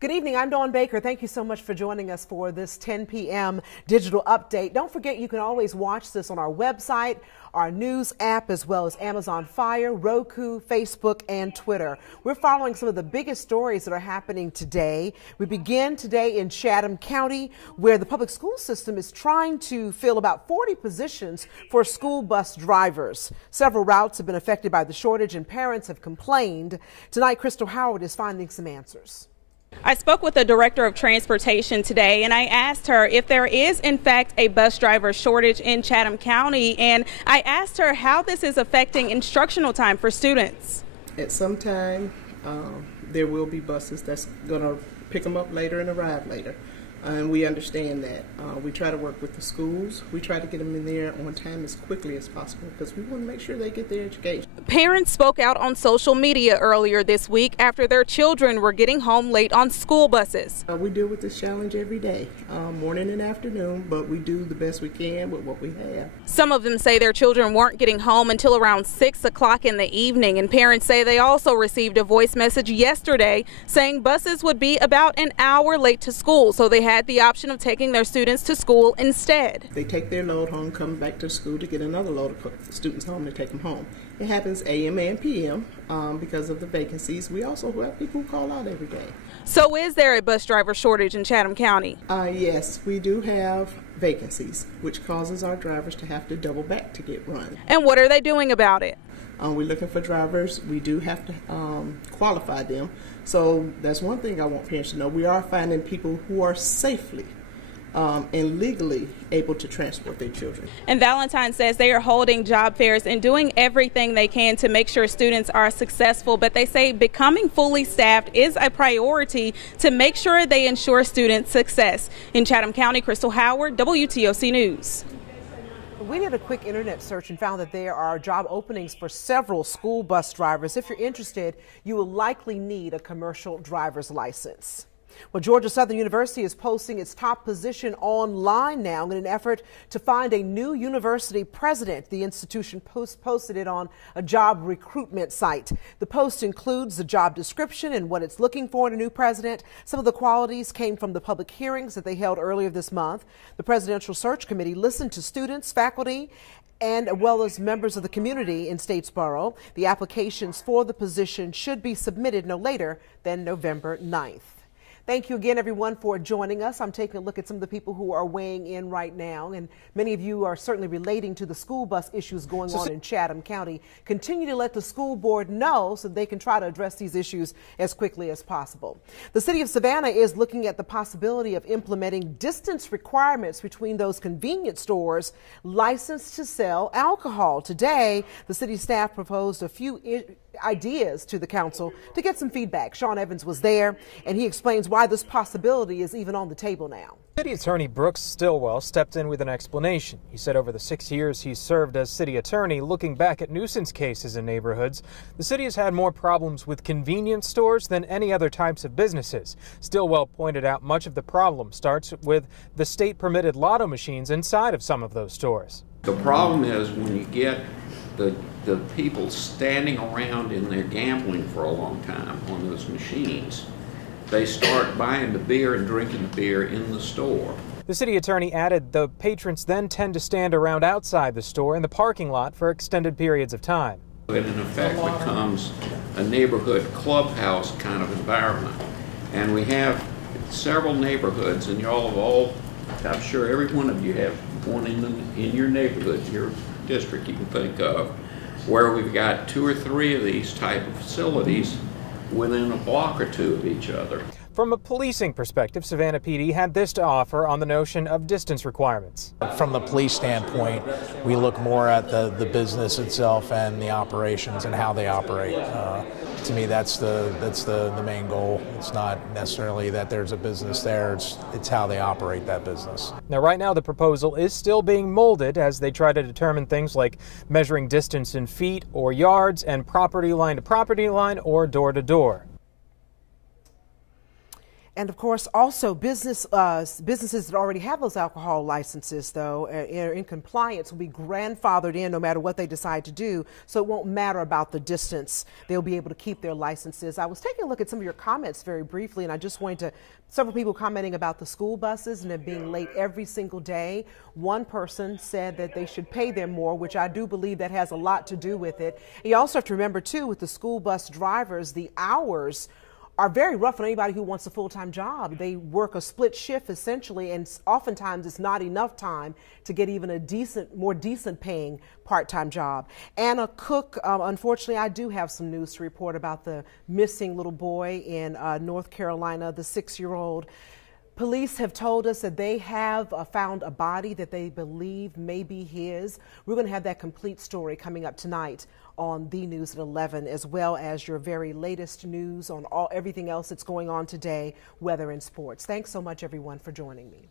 Good evening. I'm Dawn Baker. Thank you so much for joining us for this 10 p.m. digital update. Don't forget you can always watch this on our website, our news app, as well as Amazon Fire, Roku, Facebook, and Twitter. We're following some of the biggest stories that are happening today. We begin today in Chatham County, where the public school system is trying to fill about 40 positions for school bus drivers. Several routes have been affected by the shortage, and parents have complained. Tonight, Crystal Howard is finding some answers. I spoke with the director of transportation today, and I asked her if there is in fact a bus driver shortage in Chatham County, and I asked her how this is affecting instructional time for students. At some time, there will be buses that's going to pick them up later and arrive later. And we understand that. We try to work with the schools. We try to get them in there on time as quickly as possible because we want to make sure they get their education. Parents spoke out on social media earlier this week after their children were getting home late on school buses. We deal with this challenge every day, morning and afternoon, but we do the best we can with what we have. Some of them say their children weren't getting home until around 6 o'clock in the evening, and parents say they also received a voice message yesterday saying buses would be about an hour late to school, so they had the option of taking their students to school instead. They take their load home, come back to school to get another load of students home to take them home. It happens AM and PM because of the vacancies. We also have people who call out every day. So is there a bus driver shortage in Chatham County? Yes, we do have vacancies, which causes our drivers to have to double back to get run. And what are they doing about it? We're looking for drivers. We do have to qualify them. So that's one thing I want parents to know. We are finding people who are safely and legally able to transport their children. And Valentine says they are holding job fairs and doing everything they can to make sure students are successful, but they say becoming fully staffed is a priority to make sure they ensure student success. In Chatham County, Crystal Howard, WTOC News. We did a quick internet search and found that there are job openings for several school bus drivers. If you're interested, you will likely need a commercial driver's license. Well, Georgia Southern University is posting its top position online now in an effort to find a new university president. The institution posted it on a job recruitment site. The post includes the job description and what it's looking for in a new president. Some of the qualities came from the public hearings that they held earlier this month. The Presidential Search Committee listened to students, faculty, and as well as members of the community in Statesboro. The applications for the position should be submitted no later than November 9th. Thank you again, everyone, for joining us. I'm taking a look at some of the people who are weighing in right now, and many of you are certainly relating to the school bus issues going on in Chatham County. Continue to let the school board know so they can try to address these issues as quickly as possible. The city of Savannah is looking at the possibility of implementing distance requirements between those convenience stores licensed to sell alcohol. Today, the city staff proposed a few ideas to the council to get some feedback. Sean Evans was there, and he explains why this possibility is even on the table now. City Attorney Brooks Stillwell stepped in with an explanation. He said over the 6 years he's served as city attorney, looking back at nuisance cases in neighborhoods, the city has had more problems with convenience stores than any other types of businesses. Stillwell pointed out much of the problem starts with the state-permitted lotto machines inside of some of those stores. The problem is when you get the people standing around in there gambling for a long time on those machines, they start buying the beer and drinking the beer in the store. The city attorney added the patrons then tend to stand around outside the store in the parking lot for extended periods of time. It in effect becomes a neighborhood clubhouse kind of environment. And we have several neighborhoods, and y'all have all, I'm sure every one of you have one in your neighborhood, your district you can think of, where we've got 2 or 3 of these type of facilities within a block or 2 of each other. From a policing perspective, Savannah PD had this to offer on the notion of distance requirements. From the police standpoint, we look more at the business itself and the operations and how they operate. To me, that's the main goal. It's not necessarily that there's a business there, it's how they operate that business. Now, right now, the proposal is still being molded as they try to determine things like measuring distance in feet or yards and property line to property line or door to door. And of course, also businesses that already have those alcohol licenses, though, are in compliance, will be grandfathered in no matter what they decide to do. So it won't matter about the distance. They'll be able to keep their licenses. I was taking a look at some of your comments very briefly, and I just wanted to, several people commenting about the school buses and them being late every single day. One person said that they should pay them more, which I do believe that has a lot to do with it. You also have to remember, too, with the school bus drivers, the hours are very rough on anybody who wants a full-time job. They work a split shift essentially, and oftentimes it's not enough time to get even a more decent paying part-time job. Anna Cook, unfortunately, I do have some news to report about the missing little boy in North Carolina, the 6-year-old. Police have told us that they have found a body that they believe may be his. We're going to have that complete story coming up tonight on The News at 11, as well as your very latest news on everything else that's going on today, weather and sports. Thanks so much, everyone, for joining me.